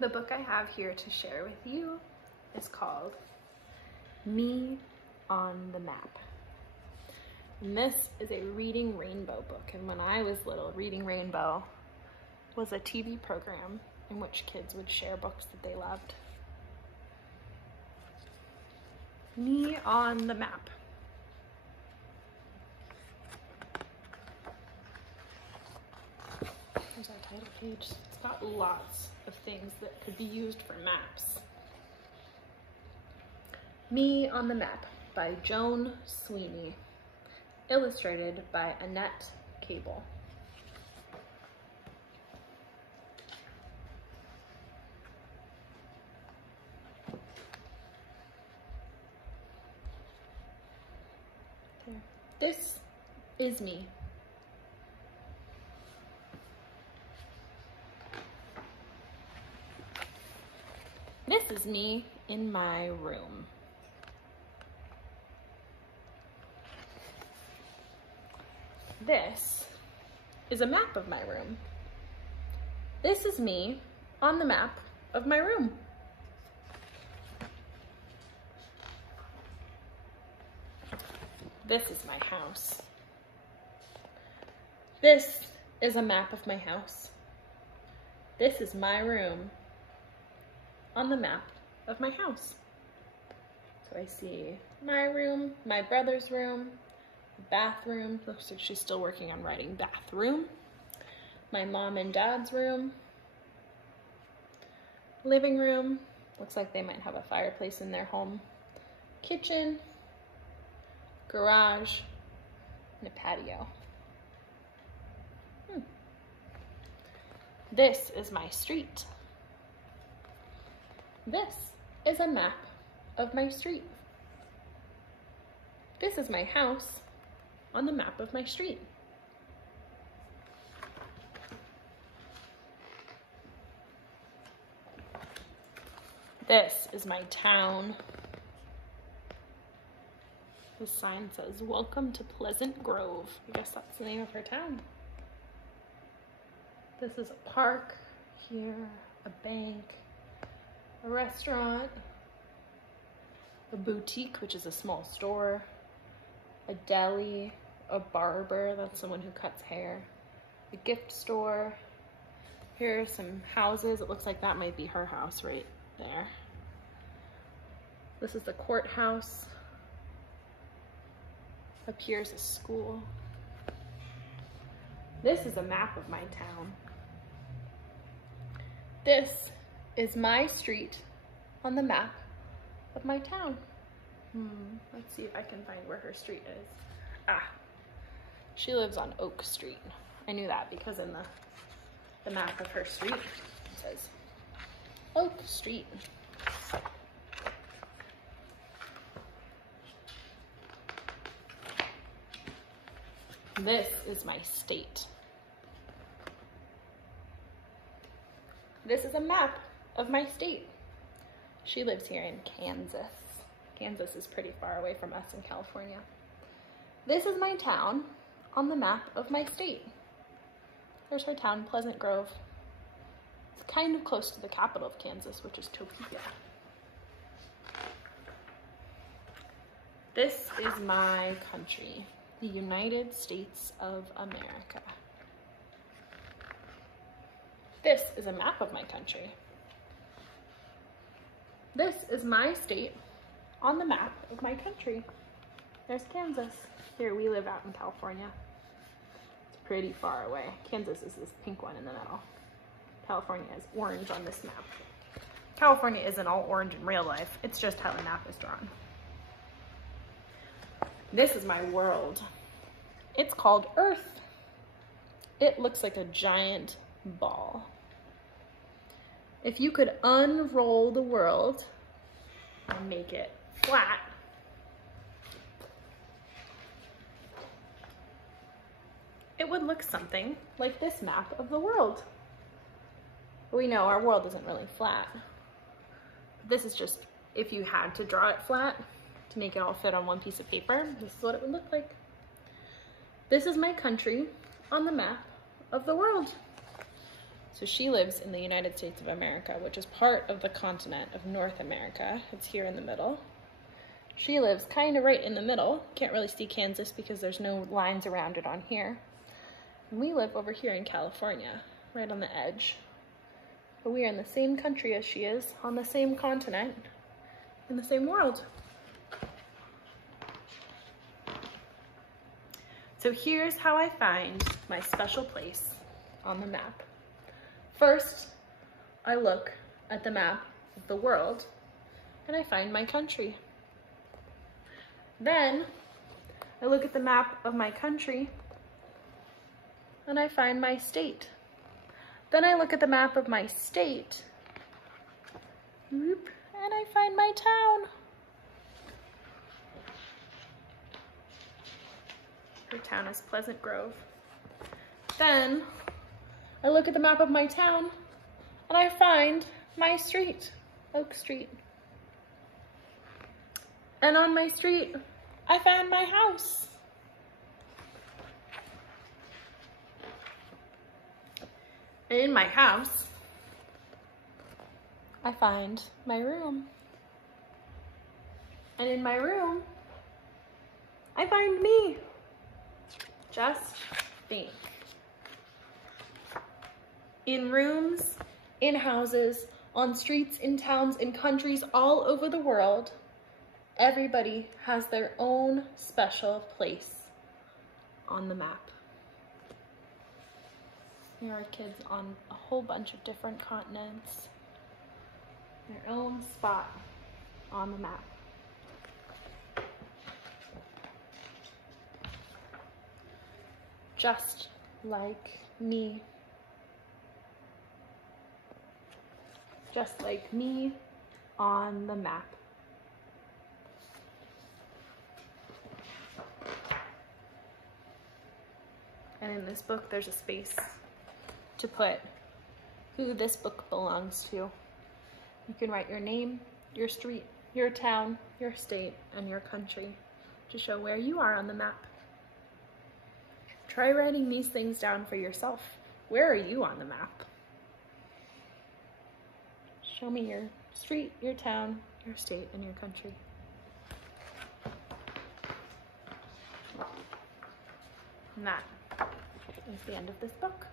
The book I have here to share with you is called Me on the Map. And this is a Reading Rainbow book. And when I was little, Reading Rainbow was a TV program in which kids would share books that they loved. Me on the Map. There's our title page. It's got lots of things that could be used for maps. Me on the Map by Joan Sweeney. Illustrated by Annette Cable. This is me. This is me in my room. This is a map of my room. This is me on the map of my room. This is my house. This is a map of my house. This is my room on the map of my house. So I see my room, my brother's room, bathroom. Looks like she's still working on writing bathroom. My mom and dad's room. Living room. Looks like they might have a fireplace in their home. Kitchen. Garage. And a patio. This is my street. This is a map of my street. This is my house on the map of my street. This is my town. The sign says, "Welcome to Pleasant Grove." I guess that's the name of her town. This is a park here, a bank, a restaurant, a boutique, which is a small store, a deli, a barber, that's someone who cuts hair, a gift store. Here are some houses. It looks like that might be her house right there. This is the courthouse. Up here's a school. This is a map of my town. This is my street on the map of my town. Let's see if I can find where her street is. She lives on Oak Street. I knew that because in the map of her street it says Oak Street. This is my state. This is a map of my state. She lives here in Kansas. Kansas is pretty far away from us in California. This is my town on the map of my state. There's her town, Pleasant Grove. It's kind of close to the capital of Kansas, which is Topeka. This is my country, the United States of America. This is a map of my country. This is my state on the map of my country. There's Kansas. Here, we live out in California. It's pretty far away. Kansas is this pink one in the middle. California is orange on this map. California isn't all orange in real life. It's just how the map is drawn. This is my world. It's called Earth. It looks like a giant ball. If you could unroll the world and make it flat, it would look something like this map of the world. But we know our world isn't really flat. This is just, if you had to draw it flat to make it all fit on one piece of paper, this is what it would look like. This is my country on the map of the world. So she lives in the United States of America, which is part of the continent of North America. It's here in the middle. She lives kind of right in the middle. Can't really see Kansas because there's no lines around it on here. And we live over here in California, right on the edge. But we are in the same country as she is, on the same continent, in the same world. So here's how I find my special place on the map. First, I look at the map of the world and I find my country. Then I look at the map of my country and I find my state. Then I look at the map of my state and I find my town. Her town is Pleasant Grove. Then I look at the map of my town and I find my street, Oak Street. And on my street, I found my house. And in my house, I find my room. And in my room, I find me. Just think. In rooms, in houses, on streets, in towns, in countries all over the world, everybody has their own special place on the map. There are kids on a whole bunch of different continents, their own spot on the map. Just like me. Just like me on the map. And in this book, there's a space to put who this book belongs to. You can write your name, your street, your town, your state, and your country to show where you are on the map. Try writing these things down for yourself. Where are you on the map? Show me your street, your town, your state, and your country. And that is the end of this book.